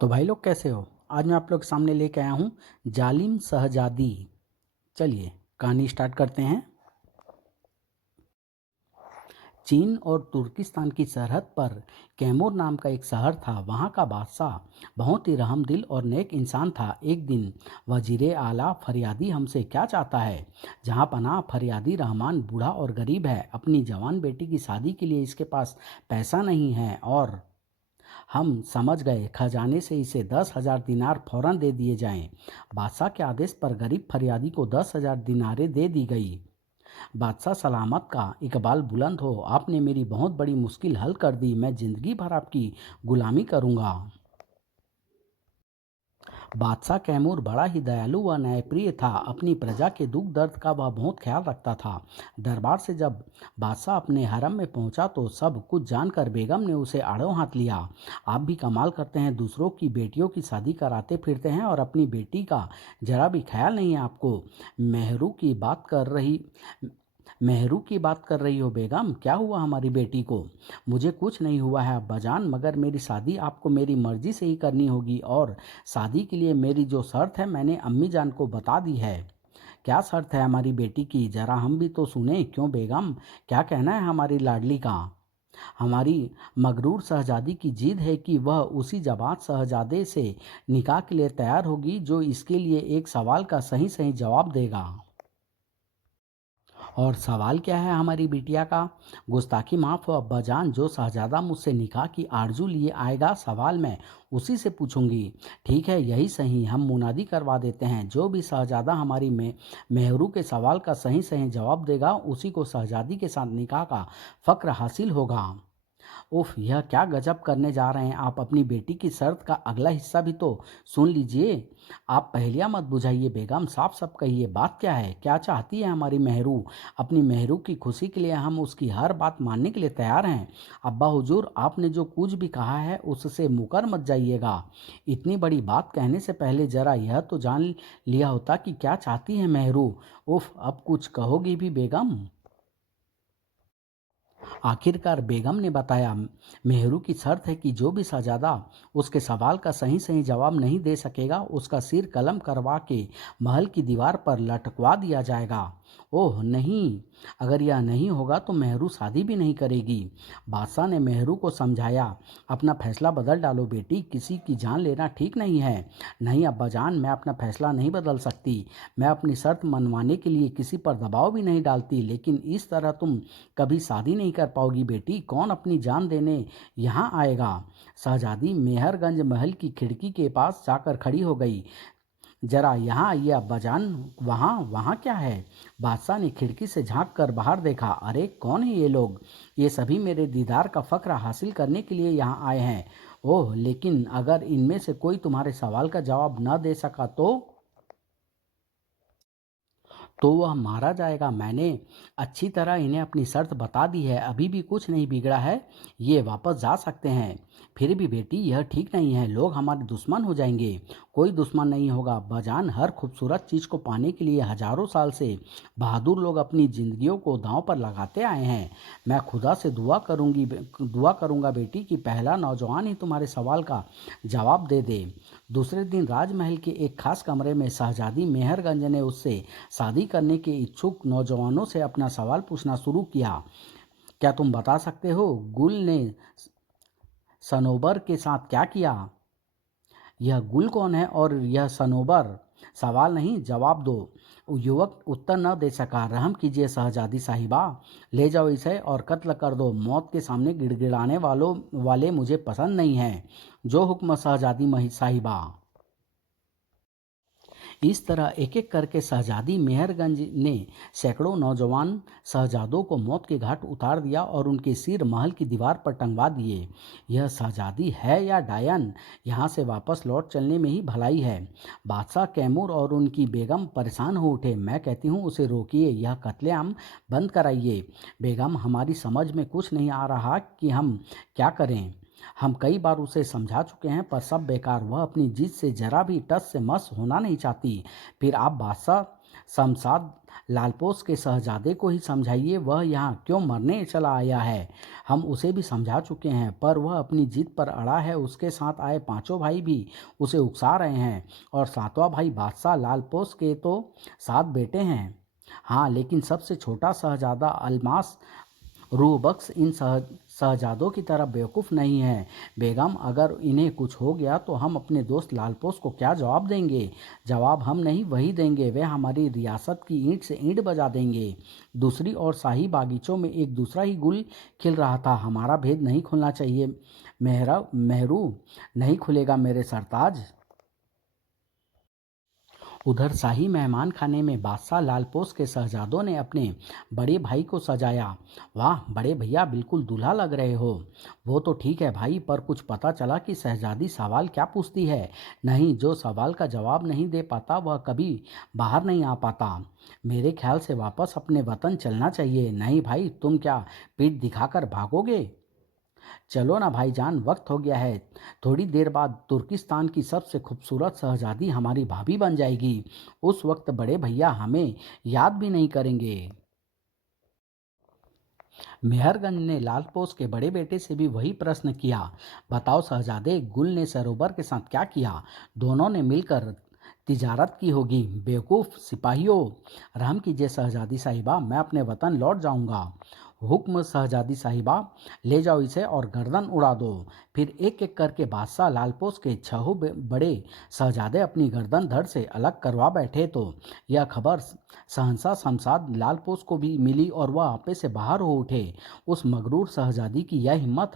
तो भाई लोग कैसे हो। आज मैं आप लोग के सामने लेके आया हूँ जालिम शहजादी। चलिए कहानी स्टार्ट करते हैं। चीन और तुर्किस्तान की सरहद पर कैमूर नाम का एक शहर था। वहाँ का बादशाह बहुत ही रहमदिल और नेक इंसान था। एक दिन वजीरे आला फरियादी हमसे क्या चाहता है। जहाँ पनाह फरियादी रहमान बूढ़ा और गरीब है। अपनी जवान बेटी की शादी के लिए इसके पास पैसा नहीं है और हम समझ गए खजाने से इसे 10,000 दिनार फौरन दे दिए जाएं। बादशाह के आदेश पर गरीब फरियादी को 10,000 दिनारें दे दी गई। बादशाह सलामत का इकबाल बुलंद हो। आपने मेरी बहुत बड़ी मुश्किल हल कर दी। मैं जिंदगी भर आपकी गुलामी करूंगा। बादशाह कैमूर बड़ा ही दयालु व न्यायप्रिय था। अपनी प्रजा के दुख दर्द का वह बहुत ख्याल रखता था। दरबार से जब बादशाह अपने हरम में पहुंचा तो सब कुछ जानकर बेगम ने उसे आड़ों हाथ लिया। आप भी कमाल करते हैं, दूसरों की बेटियों की शादी कराते फिरते हैं और अपनी बेटी का जरा भी ख्याल नहीं है आपको। मेहरू की बात कर रही मेहरू की बात कर रही हो बेगम? क्या हुआ हमारी बेटी को? मुझे कुछ नहीं हुआ है अब्बाजान, मगर मेरी शादी आपको मेरी मर्जी से ही करनी होगी और शादी के लिए मेरी जो शर्त है मैंने अम्मी जान को बता दी है। क्या शर्त है हमारी बेटी की? जरा हम भी तो सुने। क्यों बेगम, क्या कहना है हमारी लाडली का? हमारी मगरूर शहजादी की जिद है कि वह उसी जवान शहजादे से निकाह के लिए तैयार होगी जो इसके लिए एक सवाल का सही सही जवाब देगा। और सवाल क्या है हमारी बिटिया का? गुस्ताखी माफ़ हो अब्बाजान, जो शहजादा मुझसे निकाह की आरजू लिए आएगा सवाल मैं उसी से पूछूंगी। ठीक है, यही सही, हम मुनादी करवा देते हैं। जो भी शहजादा हमारी में मेहरू के सवाल का सही सही जवाब देगा उसी को शहजादी के साथ निकाह का फ़क्र हासिल होगा। उफ, यह क्या गजब करने जा रहे हैं आप। अपनी बेटी की शर्त का अगला हिस्सा भी तो सुन लीजिए। आप पहेलियां मत बुझाइए बेगम, साफ साफ कहिए बात क्या है। क्या चाहती है हमारी मेहरू? अपनी मेहरू की खुशी के लिए हम उसकी हर बात मानने के लिए तैयार हैं। अब्बा हुजूर, आपने जो कुछ भी कहा है उससे मुकर मत जाइएगा। इतनी बड़ी बात कहने से पहले जरा यह तो जान लिया होता कि क्या चाहती है मेहरू। उफ, अब कुछ कहोगी भी बेगम? आखिरकार बेगम ने बताया, मेहरू की शर्त है कि जो भी शहजादा उसके सवाल का सही सही जवाब नहीं दे सकेगा उसका सिर कलम करवा के महल की दीवार पर लटकवा दिया जाएगा। ओह नहीं, अगर यह नहीं होगा तो मेहरू शादी भी नहीं करेगी। बादशाह ने मेहरू को समझाया, अपना फैसला बदल डालो बेटी, किसी की जान लेना ठीक नहीं है। नहीं अब्बाजान, मैं अपना फैसला नहीं बदल सकती। मैं अपनी शर्त मनवाने के लिए किसी पर दबाव भी नहीं डालती, लेकिन इस तरह तुम कभी शादी नहीं कर पाओगी बेटी। कौन अपनी जान देने यहाँ आएगा? शहजादी मेहरगंज महल की खिड़की के पास जाकर खड़ी हो गई। जरा यहाँ आइए अब्बाजान। वहाँ वहाँ क्या है? बादशाह ने खिड़की से झांक कर बाहर देखा। अरे कौन है ये लोग? ये सभी मेरे दीदार का फ़क्र हासिल करने के लिए यहाँ आए हैं। ओह, लेकिन अगर इनमें से कोई तुम्हारे सवाल का जवाब न दे सका तो वह मारा जाएगा। मैंने अच्छी तरह इन्हें अपनी शर्त बता दी है, अभी भी कुछ नहीं बिगड़ा है, ये वापस जा सकते हैं। फिर भी बेटी यह ठीक नहीं है, लोग हमारे दुश्मन हो जाएंगे। कोई दुश्मन नहीं होगा अब्बाजान, हर खूबसूरत चीज़ को पाने के लिए हजारों साल से बहादुर लोग अपनी जिंदगियों को दांव पर लगाते आए हैं। मैं खुदा से दुआ करूंगा बेटी कि पहला नौजवान ही तुम्हारे सवाल का जवाब दे दे। दूसरे दिन राजमहल के एक खास कमरे में शहजादी मेहरगंज ने उससे शादी करने के इच्छुक नौजवानों से अपना सवाल पूछना शुरू किया। क्या तुम बता सकते हो गुल ने सनोबर के साथ क्या किया? यह गुल कौन है और यह सनोबर? सवाल नहीं, जवाब दो। युवक उत्तर न दे सका। रहम कीजिए शहजादी साहिबा, ले जाओ इसे और कत्ल कर दो। मौत के सामने गिड़गिड़ाने वाले मुझे पसंद नहीं हैं। जो हुक्म शहजादी साहिबा। इस तरह एक एक करके शहजादी मेहरगंज ने सैकड़ों नौजवान शहजादों को मौत के घाट उतार दिया और उनके सिर महल की दीवार पर टंगवा दिए। यह शहजादी है या डायन? यहाँ से वापस लौट चलने में ही भलाई है। बादशाह कैमूर और उनकी बेगम परेशान हो उठे। मैं कहती हूँ उसे रोकिए, यह कत्लेआम बंद कराइए। बेगम, हमारी समझ में कुछ नहीं आ रहा कि हम क्या करें। हम कई बार उसे समझा चुके हैं पर सब बेकार। वह अपनी जिद से जरा भी टस से मस होना नहीं चाहती। फिर आप बादशाह शमशाद लालपोश के शहजादे को ही समझाइए, वह यहाँ क्यों मरने चला आया है। हम उसे भी समझा चुके हैं, पर वह अपनी जिद पर अड़ा है। उसके साथ आए पांचों भाई भी उसे उकसा रहे हैं, और सातवां भाई बादशाह लालपोश के तो 7 बेटे हैं। हाँ, लेकिन सबसे छोटा शहजादा अलमास रूह बख्श इन शहजादों की तरह बेवकूफ़ नहीं है। बेगम, अगर इन्हें कुछ हो गया तो हम अपने दोस्त लालपोश को क्या जवाब देंगे? जवाब हम नहीं, वही देंगे। वे हमारी रियासत की ईंट से ईंट बजा देंगे। दूसरी ओर शाही बागीचों में एक दूसरा ही गुल खिल रहा था। हमारा भेद नहीं खुलना चाहिए मेहरू, नहीं खुलेगा मेरे सरताज। उधर शाही मेहमान खाने में बादशाह लालपोश के शहजादों ने अपने बड़े भाई को सजाया। वाह बड़े भैया, बिल्कुल दूल्हा लग रहे हो। वो तो ठीक है भाई, पर कुछ पता चला कि शहजादी सवाल क्या पूछती है? नहीं, जो सवाल का जवाब नहीं दे पाता वह कभी बाहर नहीं आ पाता। मेरे ख्याल से वापस अपने वतन चलना चाहिए। नहीं भाई, तुम क्या पीठ दिखाकर भागोगे? चलो ना भाईजान, वक्त हो गया है। थोड़ी देर बाद तुर्किस्तान की सबसे खूबसूरत शहजादी हमारी भाभी बन जाएगी। उस वक्त बड़े भैया हमें याद भी नहीं करेंगे। मेहरगंज ने लालपोश के बड़े बेटे से भी वही प्रश्न किया। बताओ शहजादे, गुल ने सरोवर के साथ क्या किया? दोनों ने मिलकर तिजारत की होगी। बेवकूफ़ सिपाहियों, रहम कीजिए शहजादी साहिबा, मैं अपने वतन लौट जाऊंगा। हुक्म शहजादी साहिबा, ले जाओ इसे और गर्दन उड़ा दो। फिर एक एक करके बादशाह लालपोश के छहों बड़े शहजादे अपनी गर्दन धड़ से अलग करवा बैठे तो यह खबर सहनसा शमशाद लालपोश को भी मिली और वह आपे से बाहर हो उठे। उस मगरूर शहजादी की यह हिम्मत,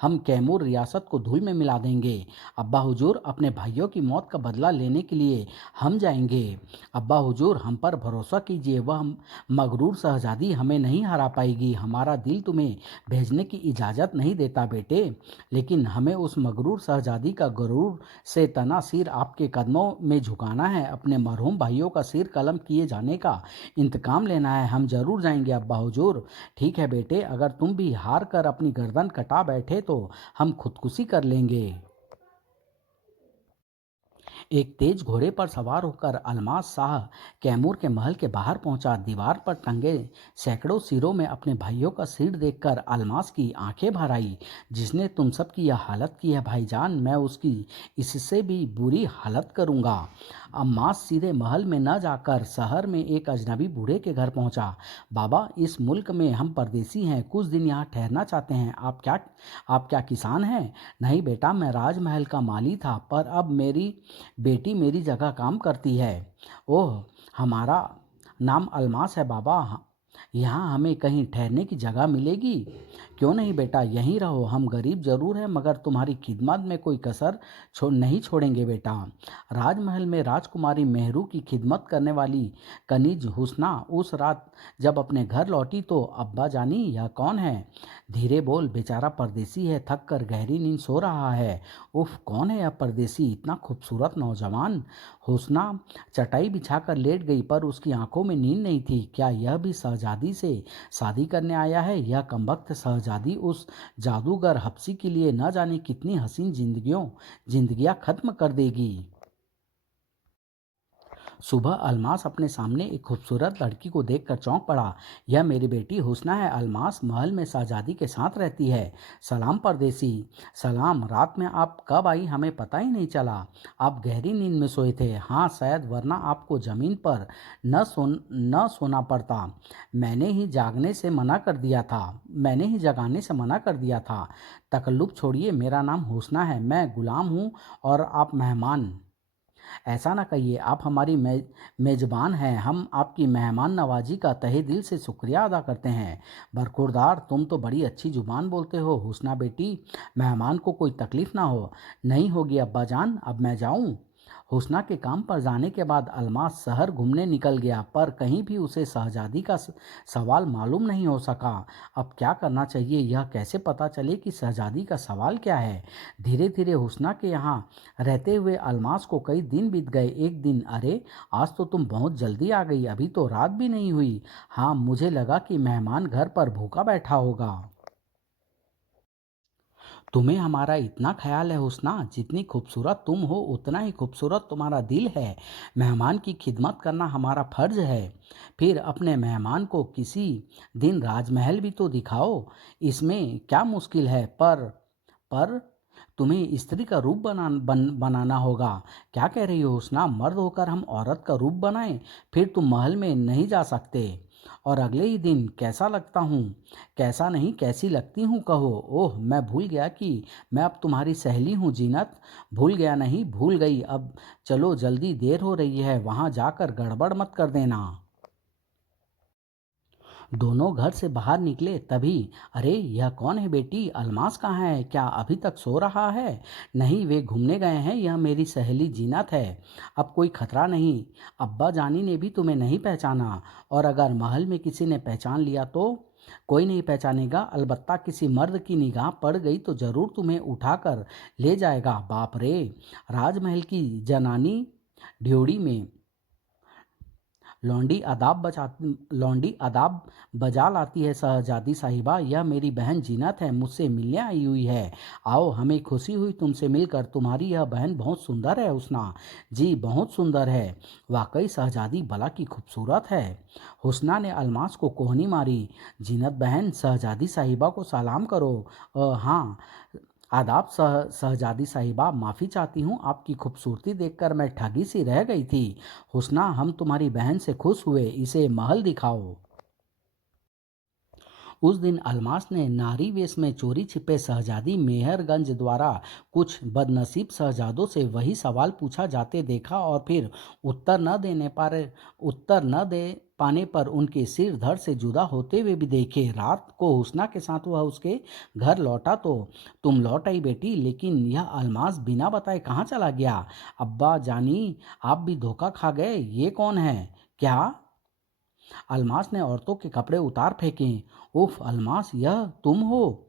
हम कैमूर रियासत को धूल में मिला देंगे। अब्बा हुजूर, अपने भाइयों की मौत का बदला लेने के लिए हम जाएंगे। अब्बा हुजूर, हम पर भरोसा कीजिए, वह मगरूर शहजादी हमें नहीं हरा पाएगी। हमारा दिल तुम्हें भेजने की इजाज़त नहीं देता बेटे, लेकिन हमें उस मगरूर शहजादी का गरूर से तना सिर आपके कदमों में झुकाना है। अपने मरहूम भाइयों का सिर कलम किए जाने का इंतकाम लेना है। हम जरूर जाएंगे अब्बा हुजूर। ठीक है बेटे, अगर तुम भी हार कर अपनी गर्दन कटा बैठे तो हम खुदकुशी कर लेंगे। एक तेज घोड़े पर सवार होकर अलमास शाह कैमूर के महल के बाहर पहुंचा। दीवार पर टंगे सैकड़ों सिरों में अपने भाइयों का सिर देखकर अलमास की आंखें भर आई। जिसने तुम सब की यह हालत की है भाईजान, मैं उसकी इससे भी बुरी हालत करूंगा। अम्मास सीधे महल में न जाकर शहर में एक अजनबी बूढ़े के घर पहुंचा। बाबा, इस मुल्क में हम परदेसी हैं, कुछ दिन यहाँ ठहरना चाहते हैं। आप क्या किसान हैं? नहीं बेटा, मैं राजमहल का माली था, पर अब मेरी बेटी मेरी जगह काम करती है। ओह, हमारा नाम अलमास है बाबा। यहाँ हमें कहीं ठहरने की जगह मिलेगी? क्यों नहीं बेटा, यहीं रहो। हम गरीब जरूर हैं, मगर तुम्हारी खिदमत में कोई कसर नहीं छोड़ेंगे बेटा। राजमहल में राजकुमारी मेहरू की खिदमत करने वाली कनीज हुस्ना उस रात जब अपने घर लौटी तो, अब्बा जानी, यह कौन है? धीरे बोल, बेचारा परदेसी है, थक कर गहरी नींद सो रहा है। उफ, कौन है यह परदेसी, इतना खूबसूरत नौजवान? हुस्ना चटाई बिछाकर लेट गई, पर उसकी आंखों में नींद नहीं थी। क्या यह भी शहजादी से शादी करने आया है? यह कमबख्त शहजादी उस जादूगर हप्सी के लिए न जाने कितनी हसीन जिंदगियां खत्म कर देगी। सुबह अलमास अपने सामने एक खूबसूरत लड़की को देखकर चौंक पड़ा। यह मेरी बेटी हुस्ना है। अलमास महल में शहजादी के साथ रहती है। सलाम परदेसी। सलाम। रात में आप कब आई हमें पता ही नहीं चला। आप गहरी नींद में सोए थे। हाँ शायद, वरना आपको जमीन पर न सोना पड़ता। मैंने ही जगाने से मना कर दिया था। तकल्लुफ छोड़िए, मेरा नाम हुस्ना है, मैं गुलाम हूँ और आप मेहमान। ऐसा ना कहिए, आप हमारी मेज़बान हैं। हम आपकी मेहमान नवाजी का तहे दिल से शुक्रिया अदा करते हैं। बरखुरदार, तुम तो बड़ी अच्छी जुबान बोलते हो। हुस्ना बेटी, मेहमान को कोई तकलीफ ना हो। नहीं होगी अब्बा जान, अब मैं जाऊं? हुस्ना के काम पर जाने के बाद अलमास शहर घूमने निकल गया, पर कहीं भी उसे शहजादी का सवाल मालूम नहीं हो सका। अब क्या करना चाहिए, यह कैसे पता चले कि शहजादी का सवाल क्या है? धीरे धीरे हुस्ना के यहाँ रहते हुए अलमास को कई दिन बीत गए। एक दिन, अरे आज तो तुम बहुत जल्दी आ गई, अभी तो रात भी नहीं हुई। हाँ, मुझे लगा कि मेहमान घर पर भूखा बैठा होगा। तुम्हें हमारा इतना ख्याल है हुस्ना, जितनी खूबसूरत तुम हो उतना ही खूबसूरत तुम्हारा दिल है। मेहमान की खिदमत करना हमारा फर्ज है। फिर अपने मेहमान को किसी दिन राजमहल भी तो दिखाओ, इसमें क्या मुश्किल है। पर तुम्हें स्त्री का रूप बनाना होगा। क्या कह रही हो हुस्ना, मर्द होकर हम औरत का रूप बनाएं? फिर तुम महल में नहीं जा सकते। और अगले ही दिन कैसा लगता हूँ, कैसा नहीं कैसी लगती हूँ कहो। ओह, मैं भूल गया कि मैं अब तुम्हारी सहेली हूँ जीनत। भूल गया नहीं, भूल गई। अब चलो जल्दी, देर हो रही है, वहाँ जाकर गड़बड़ मत कर देना। दोनों घर से बाहर निकले तभी, अरे यह कौन है बेटी, अलमास कहाँ है, क्या अभी तक सो रहा है? नहीं, वे घूमने गए हैं, यह मेरी सहेली जीनत है। अब कोई खतरा नहीं। अब्बा जानी ने भी तुम्हें नहीं पहचाना, और अगर महल में किसी ने पहचान लिया तो? कोई नहीं पहचानेगा, अलबत्ता किसी मर्द की निगाह पड़ गई तो जरूर तुम्हें उठाकर ले जाएगा। बाप रे! राजमहल की जनानी ड्योढ़ी में लौंडी अदाब बजा लाती है। शहजादी साहिबा, यह मेरी बहन जीनत है, मुझसे मिलने आई हुई है। आओ, हमें खुशी हुई तुमसे मिलकर। तुम्हारी यह बहन बहुत सुंदर है हुस्ना। जी बहुत सुंदर है, वाकई शहजादी बला की खूबसूरत है। हुस्ना ने अलमास को कोहनी मारी। जीनत बहन, शहजादी साहिबा को सलाम करो। हाँ, आदाब शहजादी साहिबा, माफ़ी चाहती हूँ, आपकी खूबसूरती देखकर मैं ठगी सी रह गई थी। हुस्ना, हम तुम्हारी बहन से खुश हुए, इसे महल दिखाओ। उस दिन अलमास ने नारी वेश में चोरी छिपे शहजादी मेहरगंज द्वारा कुछ बदनसीब शहजादों से वही सवाल पूछा जाते देखा, और फिर उत्तर न दे पाने पर उनके सिर धड़ से जुदा होते हुए भी देखे। रात को हुस्ना के साथ वह उसके घर लौटा तो, तुम लौट आई बेटी, लेकिन यह अलमास बिना बताए कहाँ चला गया? अब्बा जानी, आप भी धोखा खा गए। ये कौन है? क्या? अलमास ने औरतों के कपड़े उतार फेंके। उफ अलमास, यह तुम हो?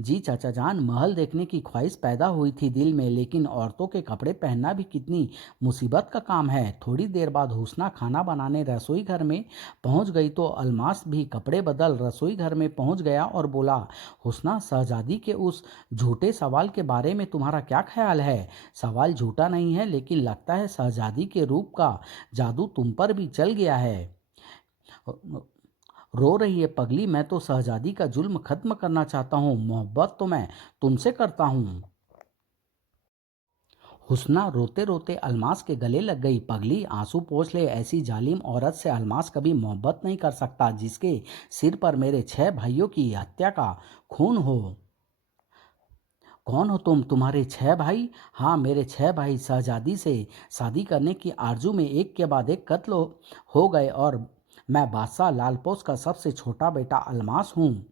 जी चाचा जान, महल देखने की ख्वाहिश पैदा हुई थी दिल में, लेकिन औरतों के कपड़े पहनना भी कितनी मुसीबत का काम है। थोड़ी देर बाद हुस्ना खाना बनाने रसोई घर में पहुंच गई तो अलमास भी कपड़े बदल रसोई घर में पहुंच गया और बोला, हुस्ना, शहजादी के उस झूठे सवाल के बारे में तुम्हारा क्या ख्याल है? सवाल झूठा नहीं है, लेकिन लगता है शहजादी के रूप का जादू तुम पर भी चल गया है। रो रही है पगली, मैं तो शहजादी का जुल्म खत्म करना चाहता हूँ, मोहब्बत तो मैं तुमसे करता हूँ। हुस्ना रोते रोते अलमास के गले लग गई। पगली, आंसू पोंछ ले, ऐसी जालिम औरत से अलमास कभी मोहब्बत नहीं कर सकता जिसके सिर पर मेरे 6 भाइयों की हत्या का खून हो। कौन हो तुम? तुम्हारे 6 भाई? हाँ, मेरे 6 भाई शहजादी से शादी करने की आरजू में एक के बाद एक कत्ल हो गए, और मैं बादशाह लालपोश का सबसे छोटा बेटा अलमास हूँ।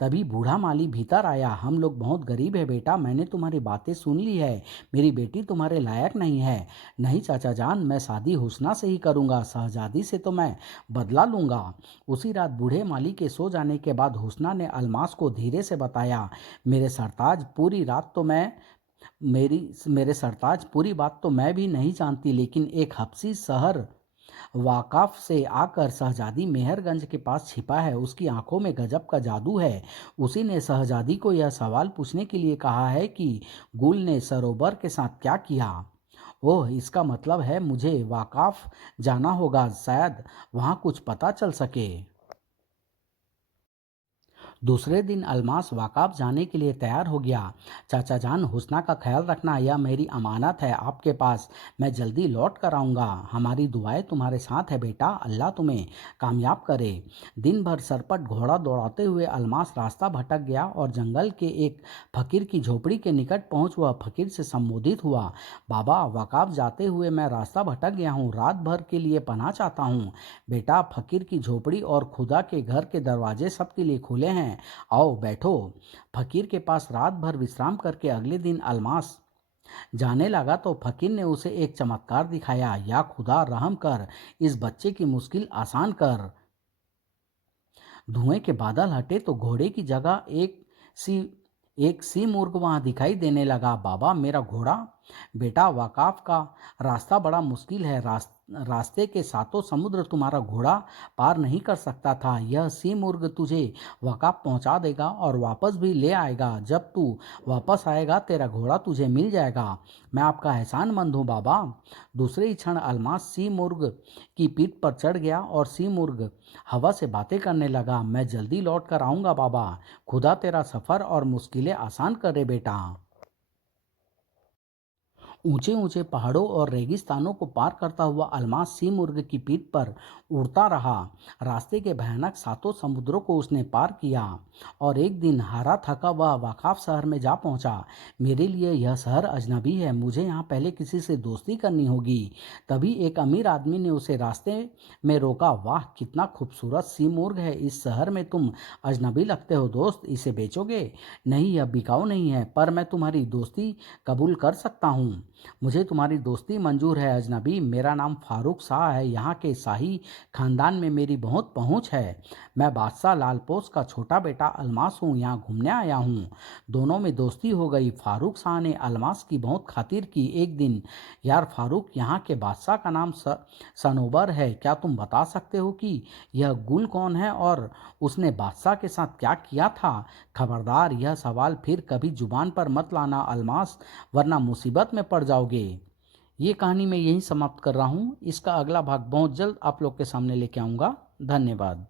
तभी बूढ़ा माली भीतर आया। हम लोग बहुत गरीब है बेटा, मैंने तुम्हारी बातें सुन ली है। मेरी बेटी तुम्हारे लायक नहीं है। नहीं चाचा जान, मैं शादी हुस्ना से ही करूँगा, शहजादी से तो मैं बदला लूँगा। उसी रात बूढ़े माली के सो जाने के बाद हुस्ना ने अलमास को धीरे से बताया, मेरे सरताज पूरी रात तो मैं मेरे सरताज पूरी बात तो मैं भी नहीं जानती, लेकिन एक हबसी शहर वाकफ से आकर शहजादी मेहरगंज के पास छिपा है। उसकी आंखों में गजब का जादू है। उसी ने शहजादी को यह सवाल पूछने के लिए कहा है कि गुल ने सरोवर के साथ क्या किया। ओह, इसका मतलब है मुझे वाकफ जाना होगा, शायद वहाँ कुछ पता चल सके। दूसरे दिन अलमास वाकफ जाने के लिए तैयार हो गया। चाचा जान, हुस्ना का ख्याल रखना, यह मेरी अमानत है आपके पास। मैं जल्दी लौट कर आऊँगा। हमारी दुआएं तुम्हारे साथ है बेटा, अल्लाह तुम्हें कामयाब करे। दिन भर सरपट घोड़ा दौड़ाते हुए अलमास रास्ता भटक गया और जंगल के एक फकीर की झोपड़ी के निकट पहुंच वह फकीर से संबोधित हुआ, बाबा, वाकफ जाते हुए मैं रास्ता भटक गया हूँ, रात भर के लिए पनाह चाहता हूँ। बेटा, फकीर की झोपड़ी और खुदा के घर के दरवाजे सबके लिए खुले हैं, आओ बैठो। फकीर के पास रात भर विश्राम करके अगले दिन अलमास जाने लगा तो फकीर ने उसे एक चमत्कार दिखाया। या खुदा रहम कर, इस बच्चे की मुश्किल आसान कर। धुएं के बादल हटे तो घोड़े की जगह सी एक सी मुर्ग वहां दिखाई देने लगा। बाबा, मेरा घोड़ा? बेटा, वाकफ का रास्ता बड़ा मुश्किल है, रास्ते के सातों समुद्र तुम्हारा घोड़ा पार नहीं कर सकता था। यह सीमुर्ग तुझे वक़ाफ़ पहुंचा देगा और वापस भी ले आएगा। जब तू वापस आएगा तेरा घोड़ा तुझे मिल जाएगा। मैं आपका एहसानमंद हूँ बाबा। दूसरे ही क्षण अलमास सीमुर्ग की पीठ पर चढ़ गया और सीमुर्ग हवा से बातें करने लगा। मैं जल्दी लौट कर आऊँगा बाबा। खुदा तेरा सफ़र और मुश्किलें आसान करे बेटा। ऊंचे ऊंचे पहाड़ों और रेगिस्तानों को पार करता हुआ अलमास सीमुर्ग की पीठ पर उड़ता रहा। रास्ते के भयानक सातों समुद्रों को उसने पार किया और एक दिन हारा थका वह वाकाफ शहर में जा पहुंचा। मेरे लिए यह शहर अजनबी है, मुझे यहाँ पहले किसी से दोस्ती करनी होगी। तभी एक अमीर आदमी ने उसे रास्ते में रोका। वाह, कितना खूबसूरत सीमुर्ग है। इस शहर में तुम अजनबी लगते हो दोस्त, इसे बेचोगे? नहीं, यह बिकाऊ नहीं है, पर मैं तुम्हारी दोस्ती कबूल कर सकता हूँ। मुझे तुम्हारी दोस्ती मंजूर है अजनबी। मेरा नाम फारूक शाह है। यहाँ के शाही खानदान में मेरी बहुत पहुँच है। मैं बादशाह लालपोश का छोटा बेटा अलमास हूँ, यहाँ घूमने आया हूँ। दोनों में दोस्ती हो गई। फारूक शाह ने अलमास की बहुत खातिर की। एक दिन, यार फारूक, यहाँ के बादशाह का नाम सनोबर है। क्या तुम बता सकते हो कि यह गुल कौन है और उसने बादशाह के साथ क्या किया था? खबरदार, यह सवाल फिर कभी जुबान पर मत लाना अलमास, वरना मुसीबत में पड़ जाओगे। ये कहानी मैं यहीं समाप्त कर रहा हूँ। इसका अगला भाग बहुत जल्द आप लोग के सामने लेके आऊँगा। धन्यवाद।